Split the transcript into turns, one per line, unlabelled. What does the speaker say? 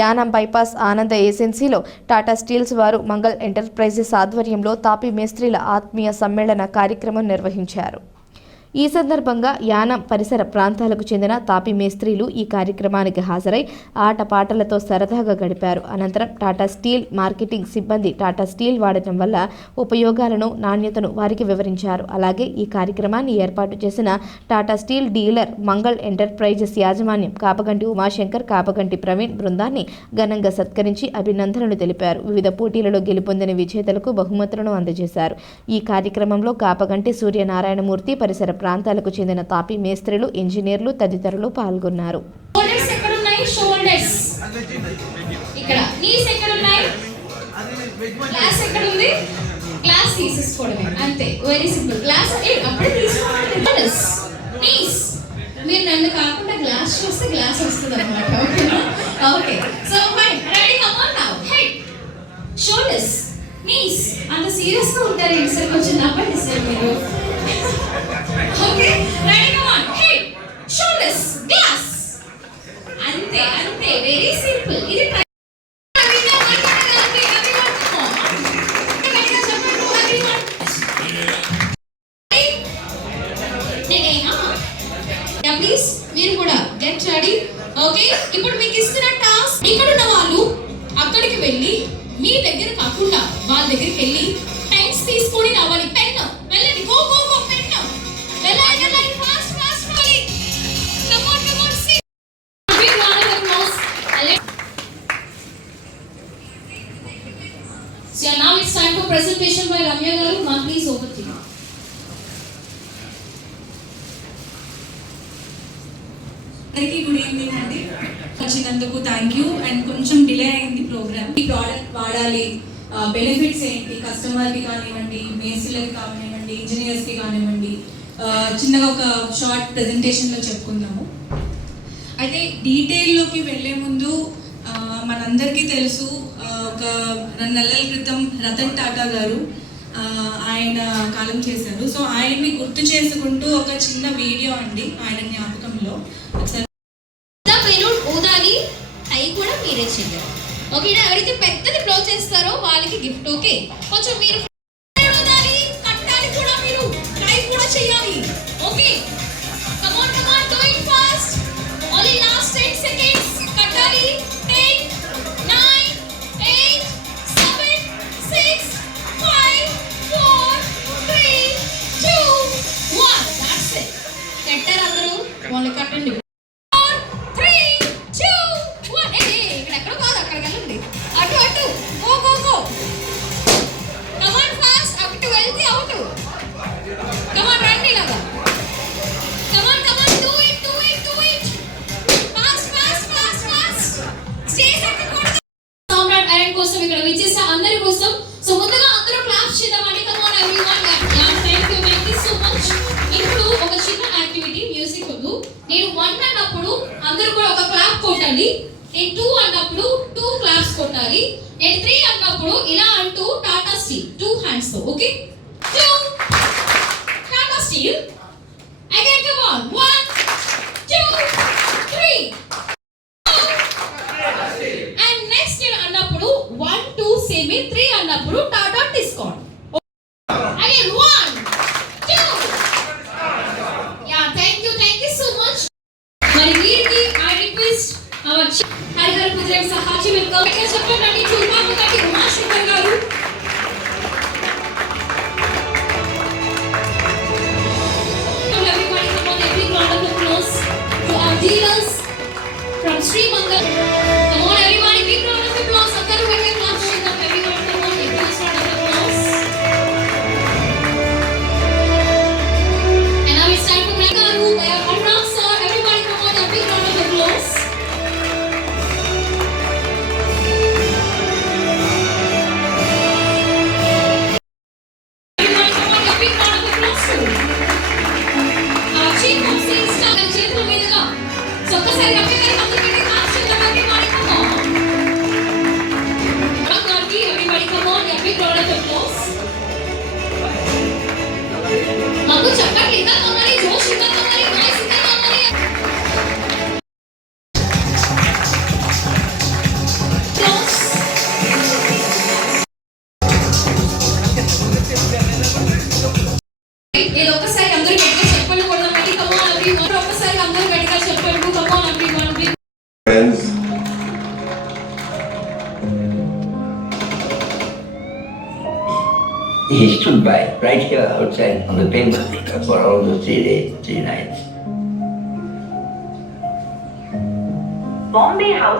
Yanam bypass ఆనంద ఏజెన్సీలో Tata steels వారు మంగళ్ ఎంటర్ప్రైజెస్ ఆధ్వర్యంలో తాపి మేస్త్రీల ఆత్మీయ సమ్మేళన కార్యక్రమం నిర్వహించారు. ఈ సందర్భంగా యానం పరిసర ప్రాంతాలకు చెందిన తాపి మేస్త్రీలు ఈ కార్యక్రమానికి హాజరై ఆటపాటలతో సరదాగా గడిపారు. అనంతరం టాటా స్టీల్ మార్కెటింగ్ సిబ్బంది టాటా స్టీల్ వాడటం వల్ల ఉపయోగాలను నాణ్యతను వారికి వివరించారు. అలాగే ఈ కార్యక్రమాన్ని ఏర్పాటు చేసిన Tata steel dealer Mangal enterprises యాజమాన్యం కాపగంటి ఉమాశంకర్ కాపగంటి ప్రవీణ్ బృందాన్ని ఘనంగా సత్కరించి అభినందనలు తెలిపారు. వివిధ పోటీలలో గెలుపొందిన విజేతలకు బహుమతులను అందజేశారు. ఈ కార్యక్రమంలో కాపగంటి సూర్యనారాయణమూర్తి పరిసర ప్రాంతాలకు చెందిన తాపీ మేస్త్రీలు ఇంజనీర్లు తదితరులు పాల్గొన్నారు.
అంతే. వెరీ సింపుల్ గ్లాస్ మీరు నన్ను కాకుండా గ్లాస్ చూస్తే గ్లాస్ వస్తుంది అనమాట ఓకేనా? Okay. So fine ready come on now head shoulders knees అంత సీరియస్గా ఉంటారు ఏంటి సార్? కొంచెం నవ్వండి సార్ మీరు. Ready come on shoulders glass అంతే అంతే. వెరీ సింపుల్ ఇది try- మీరు కూడా గెట్ రెడీ ఓకే ఇప్పుడు మీకు ఇస్తున్న టాస్క్ ఇక్కడ ఉన్న వాళ్ళు అక్కడికి వెళ్ళి మీ దగ్గర కాకుండా వాళ్ళ దగ్గరికి వెళ్ళి టైమ్స్ తీసుకొని రావాలి. For presentation by Ramya Garu. Ma'am, please over to you.
అందరికీ గుడ్ ఈవినింగ్ అండి. వచ్చినందుకు థ్యాంక్ యూ అండ్ కొంచెం డిలే అయింది ప్రోగ్రామ్ ఈ ప్రోడక్ట్ వాడాలి. బెనిఫిట్స్ ఏంటి? కస్టమర్కి కానివ్వండి మేస్త్రీలకి కానివ్వండి ఇంజనీర్స్కి కానివ్వండి. చిన్నగా ఒక షార్ట్ ప్రెజెంటేషన్లో చెప్పుకుందాము. అయితే డీటెయిల్లోకి వెళ్ళే ముందు మనందరికీ తెలుసు ఒక రెండు నెలల క్రితం రతన్ టాటా గారు ఆయన కాలం చేశారు. సో ఆయన్ని గుర్తు చేసుకుంటూ ఒక చిన్న వీడియో అండి ఆయన జ్ఞాపకంలో. ఒకసారి
ఊదాలి టై కూడా మీరే చేయాలి ఓకేనా? ఎవరైతే పెద్దది క్లోజ్ చేస్తారో వాళ్ళకి గిఫ్ట్ ఓకే? కొంచెం మీరు సామ్రాట్ ఐరన్ కోసం ఇక్కడ విచ్చేసిన నేను వన్ అన్నప్పుడు అందరూ కూడా ఒక క్లాప్ కొట్టండి. నేను టూ అన్నప్పుడు టూ క్లాప్స్ కొట్టాలి. నేను త్రీ అన్నప్పుడు ఇలా అంటూ Tata steel two హ్యాండ్స్తో okay two Tata steel again come on one two three and next నేను అన్నప్పుడు వన్ టూ సేమ్ త్రీ అన్నప్పుడు Tata discount immediately I request uh, Hari Hari Kudiram Sahaji will come. Let's welcome Nani Chulma Kutaki
Umash Kudargaru. Happy third చెప్పోస్ మాకు చెప్పట్లేదా తొందరగా జోష్ ఉందా తొందరగా voice ఉందా తొందరగా ఇది
ఒకసారి
He stood by right here outside on the pavement for all those three days, three nights.
Bombay House